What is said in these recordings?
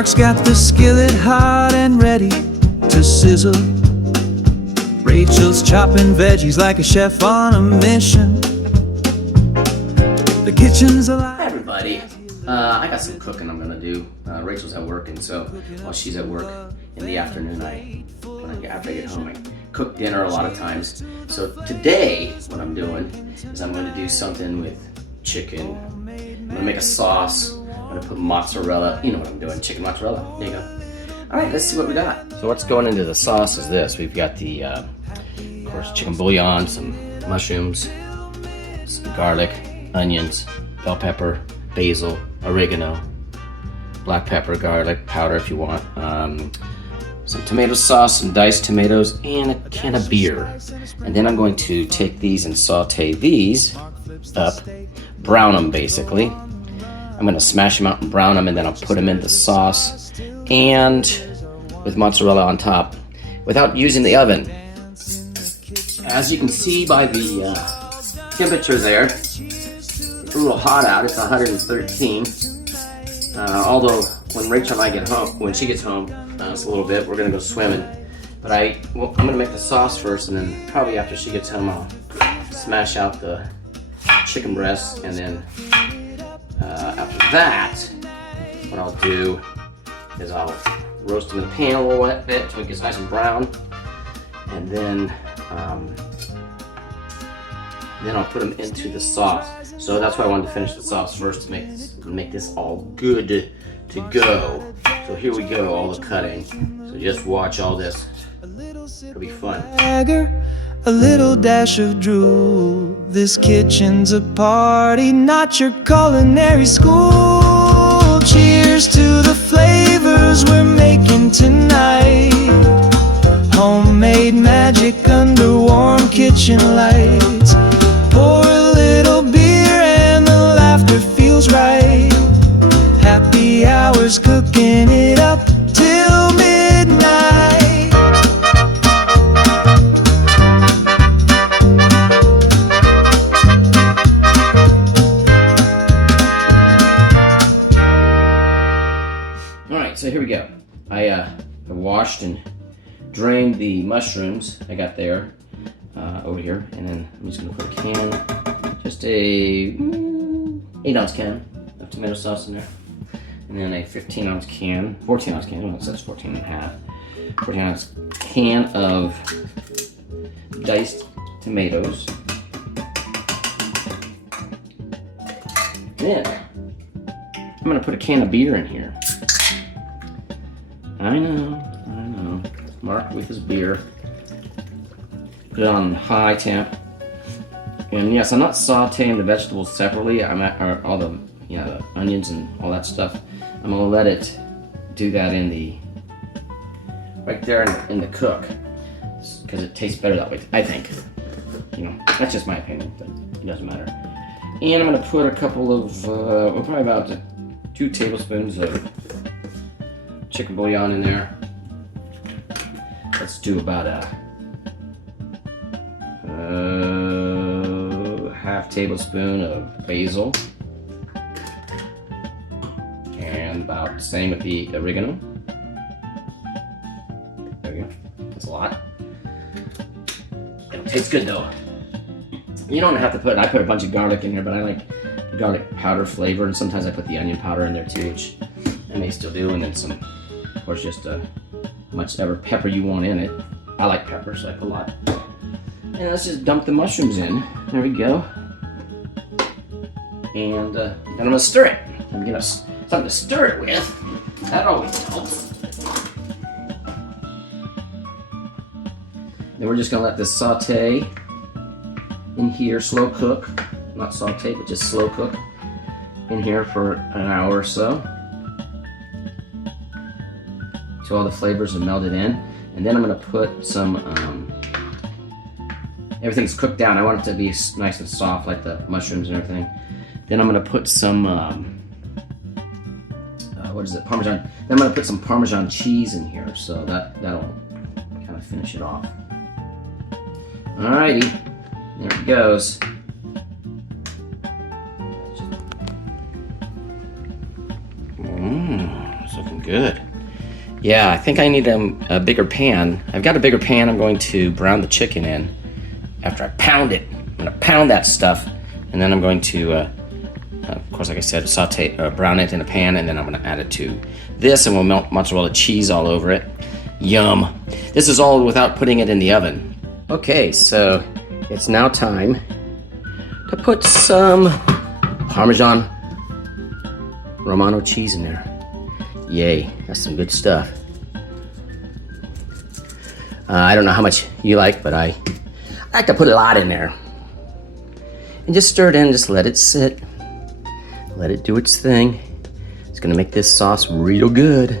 Mark's got the skillet hot and ready to sizzle. Rachel's chopping veggies like a chef on a mission. The kitchen's alive. Hi everybody. I got some cooking I'm gonna do. Rachel's at work, and so while she's at work in the afternoon, after I get home, I cook dinner a lot of times. So today, what I'm doing is I'm gonna do something with chicken. I'm gonna make a sauce. I'm gonna put mozzarella. You know what I'm doing? Chicken mozzarella. There you go. All right, let's see what we got. So what's going into the sauce is this. We've got the, of course, chicken bouillon, some mushrooms, some garlic, onions, bell pepper, basil, oregano, black pepper, garlic powder if you want, some tomato sauce, some diced tomatoes, and a can of beer. And then I'm going to take these and saute these up, brown them basically. I'm going to smash them out and brown them, and then I'll put them in the sauce and with mozzarella on top without using the oven. As you can see by the temperature there, it's a little hot out. It's 113. Although when Rachel and I get home, when she gets home, it's a little bit. We're gonna go swimming. But I'm gonna make the sauce first, and then probably after she gets home, I'll smash out the chicken breasts, and then after that, what I'll do is I'll roast them in the pan a little bit until it gets nice and brown, and then I'll put them into the sauce. So that's why I wanted to finish the sauce first to make this all good to go. So here we go, all the cutting. So just watch all this. It'll be fun. A little dash of drool. This kitchen's a party, not your culinary school. Cheers to the flavors we're making tonight. Homemade magic under warm kitchen lights. Pour a little beer and the laughter feels right. Happy hours cooking it up till midnight. Alright, so here we go. I washed and drained the mushrooms I got there over here, and then I'm just going to put a can, just a 8-ounce can of tomato sauce in there, and then a 14-ounce can, well it says 14 and a half, 14-ounce can of diced tomatoes. Then I'm going to put a can of beer in here. I know. Mark with his beer. Put it on high temp. And yes, I'm not sauteing the vegetables separately. Or all the the onions and all that stuff. I'm gonna let it do that in the right there in the cook, because it tastes better that way. I think. That's just my opinion, but it doesn't matter. And I'm gonna put a couple of probably about 2 tablespoons of chicken bouillon in there. Let's do about a half tablespoon of basil, and about the same with the oregano. There we go. That's a lot. It'll taste good though. You don't have to put. I put a bunch of garlic in here, but I like garlic powder flavor, and sometimes I put the onion powder in there too, which I may still do, and then some, of course, just much-ever pepper you want in it. I like pepper, so I put a lot. And let's just dump the mushrooms in. There we go. And then I'm gonna stir it. I'm gonna something to stir it with. That always helps. Then we're just gonna let this saute in here, slow cook. Not saute, but just slow cook in here for an hour or so, so all the flavors are melted in. And then I'm going to put some, everything's cooked down. I want it to be nice and soft, like the mushrooms and everything. Then I'm going to put some, Parmesan. Then I'm going to put some Parmesan cheese in here, so that'll kind of finish it off. Alrighty, there it goes. It's looking good. Yeah, I think I need a bigger pan. I've got a bigger pan I'm going to brown the chicken in after I pound it. I'm gonna pound that stuff, and then I'm going to, of course, like I said, brown it in a pan, and then I'm gonna add it to this, and we'll melt mozzarella cheese all over it. Yum. This is all without putting it in the oven. Okay, so it's now time to put some Parmesan Romano cheese in there. Yay, that's some good stuff. I don't know how much you like, but I like to put a lot in there. And just stir it in, just let it sit. Let it do its thing. It's gonna make this sauce real good.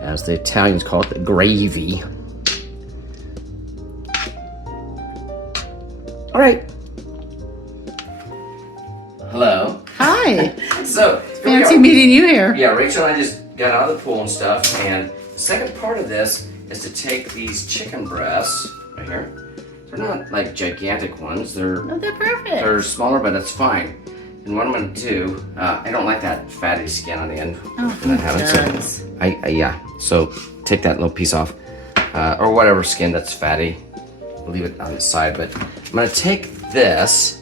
As the Italians call it, the gravy. All right. Hello. Hi. So, Fancy meeting you here. yeah, Rachel and I just got out of the pool and stuff, and the second part of this is to take these chicken breasts right here. They're not like gigantic ones. Oh, they're perfect. They're smaller, but that's fine. And what I'm gonna do, I don't like that fatty skin on the end. Oh, when I have it, does? so yeah. So take that little piece off, or whatever skin that's fatty. Leave it on the side. But I'm gonna take this,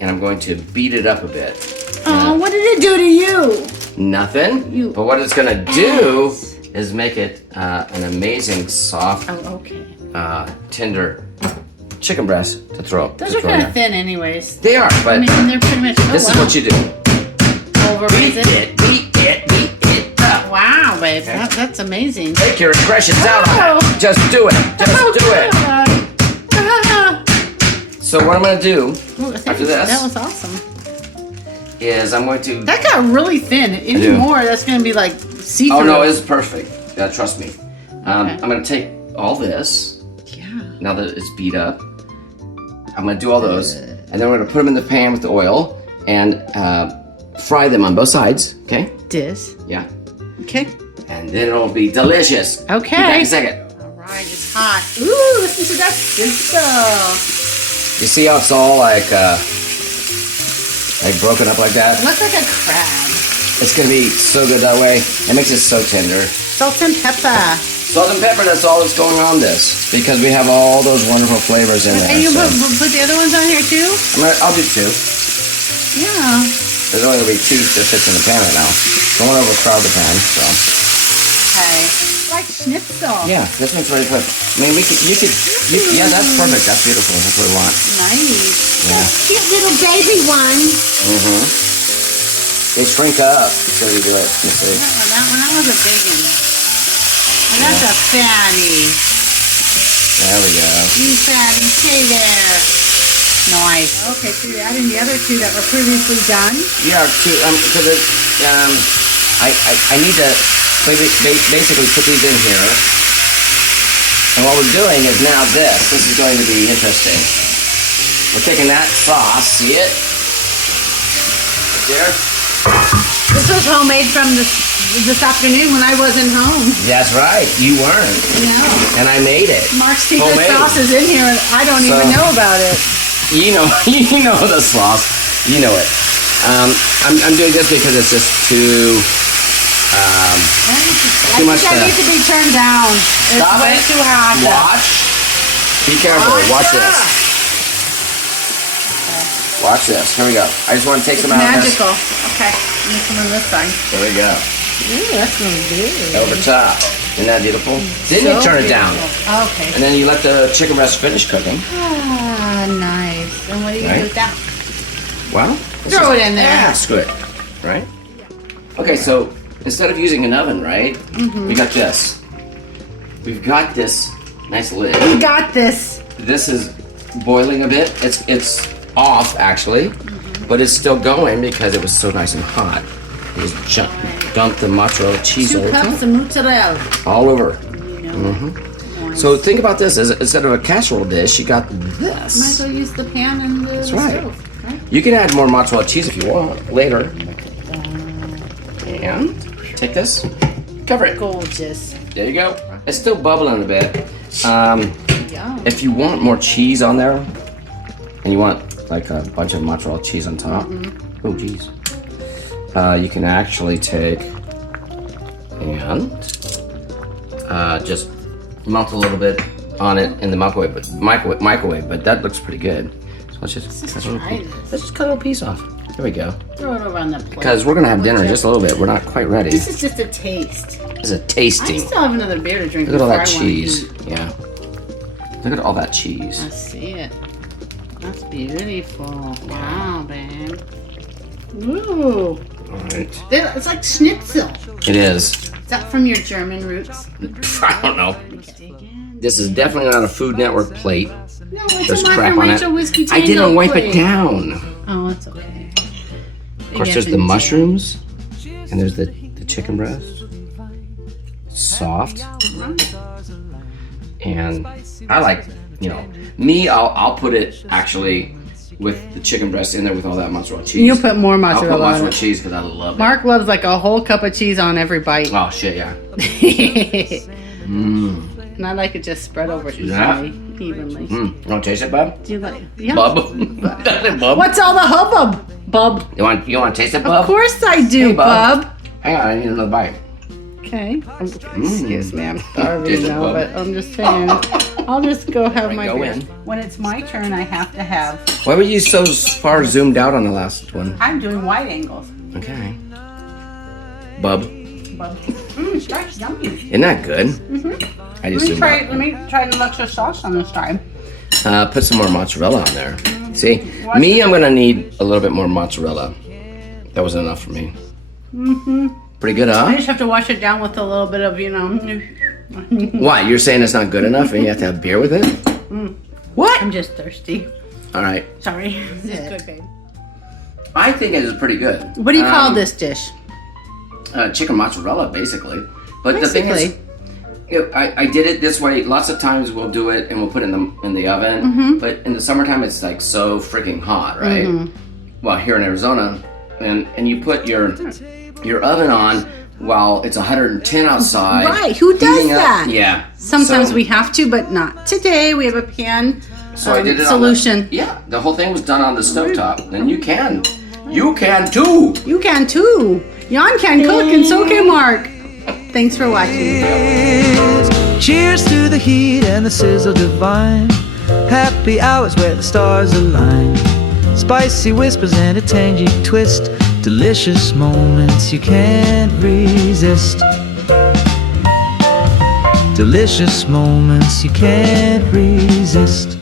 and I'm going to beat it up a bit. Oh, what did it do to you? Nothing. But what it's gonna do is make it an amazing soft, Oh, okay. tender chicken breast to throw. Those are kind of thin anyways. They are, but I mean, they're pretty much, this is what you do. Over-raise Beat it, beat it up. Wow, babe, Okay. that's amazing. Take your aggressions out on Oh. it. Just do it. Just do it. it. So what I'm gonna do after this That was awesome. is I'm going to. That got really thin. Any do. more, that's going to be like see-through. Oh no, it's perfect. Trust me. Okay. I'm gonna take all this. Yeah. Now that it's beat up, I'm gonna do all those, and then we're gonna put them in the pan with the oil and fry them on both sides. Okay? This. Yeah. Okay. And then it'll be delicious. Okay. Be back in a second. All right, it's hot. Ooh, listen to that sizzle. You see how it's all like broken up like that? It looks like a crab. It's gonna be so good that way. It makes it so tender. Salt and pepper. Salt and pepper, that's all that's going on this. Because we have all those wonderful flavors in there. And you so. put the other ones on here too? I'll do two. Yeah. There's only gonna be two that fits in the pan right now. Don't want to overcrowd the pan, so. Okay. Like schnitzel. Yeah, this one's very good. I mean, yeah, that's perfect. That's beautiful. That's what we want. Nice. Yeah. Cute little baby one. Mm-hmm. They shrink up, so you do it. You see? That was a big one. Oh, that's a fatty. There we go. You fatty, stay there. Nice. Okay, so you're adding the other two that were previously done. Yeah, because I need to basically put these in here. And what we're doing is now this. This is going to be interesting. We're taking that sauce, see it? Right there. This was homemade from this afternoon when I wasn't home. That's right. You weren't. No. And I made it. Mark's secret Homemade. sauce is in here and I don't even know about it. You know the sauce. You know it. I'm doing this because it's just too much. That needs to be turned down. It's Stop way it. too hot. Watch. Be careful. Watch this. Watch this. Here we go. I just want to take some out of this. Magical. Okay. I'm gonna come on this side. There we go. Ooh, that smells good. Over top. Isn't that beautiful? Then you turn it down. Okay. And then you let the chicken breast finish cooking. Ah, nice. And what do you do with that? Well, Throw it in there. Yeah, screw it. Right? Okay, so instead of using an oven, right? We got this. We've got this nice lid. We got this. This is boiling a bit. It's off actually, but it's still going because it was so nice and hot. You just dump the mozzarella cheese 2 cups of mozzarella. all over. You know. Nice. So think about this: instead of a casserole dish, you got Might this. as well use the pan and the right. stove. Right? You can add more mozzarella cheese if you want later. And take this, cover it. Gorgeous. There you go. It's still bubbling a bit. Yum. If you want more cheese on there, and you want like a bunch of mozzarella cheese on top, oh geez, you can actually take And just melt a little bit on it in the microwave, but that looks pretty good. So let's just cut a little piece off. There we go. Throw it over on the plate. Because we're gonna have dinner in just a little bit. We're not quite ready. This is just a taste. This is a tasting. I still have another beer to drink. Look at all that before I wanna cheese. eat. Yeah. Look at all that cheese. I see it. That's beautiful. Wow, babe. Ooh. All right. It's like schnitzel. It is. Is that from your German roots? I don't know. This is definitely not a Food Network plate. No, it's There's a Mark crap and on it. Rachel Whiskey I didn't Tango wipe plate. it down. Oh, it's okay. Of course, there's the mushrooms, and there's the chicken breast. Soft. And I like, me, I'll put it actually with the chicken breast in there with all that mozzarella cheese. You'll put more I'll mozzarella put on mozzarella it. cheese because I love it. Mark loves like a whole cup of cheese on every bite. Oh, shit, yeah. And I like it just spread over that? evenly. You want to taste it, Bub? Do you like? Yeah. Bub? Bub? What's all the hubbub, Bub? You want to taste it, Bub? Of course I do, Hey, Bub. Bub. Hang on, I need another bite. Okay. Excuse me, I'm starving Taste it, now, Bub. but I'm just saying. I'll just go have Right, my go beer. in. When it's my turn, I have to have. Why were you so far zoomed out on the last one? I'm doing wide angles. Okay. Bub. Bub. That's yummy. Isn't that good? I just zoomed out. Let me try the extra sauce on this time. Put some more mozzarella on there. See, me, I'm gonna need a little bit more mozzarella. That wasn't enough for me. Pretty good, I huh? just have to wash it down with a little bit of, Why? You're saying it's not good enough and you have to have beer with it? What? I'm just thirsty. All right. Sorry. This is good, babe. I think it is pretty good. What do you call this dish? Chicken mozzarella, basically. But the thing is, I did it this way. Lots of times we'll do it and we'll put it in the oven. But in the summertime, it's like so freaking hot, right? Well, here in Arizona, and you put your oven on while it's 110 outside. Right, who does heating up. that? Yeah. Sometimes So- we have to, but not today. We have a pan So I did it solution. the whole thing was done on the stovetop. And you can too. You can too. Jan can cook, and so can Mark. Thanks for watching. Cheers to the heat and the sizzle divine. Happy hours where the stars align. Spicy whispers and a tangy twist. Delicious moments you can't resist. Delicious moments you can't resist.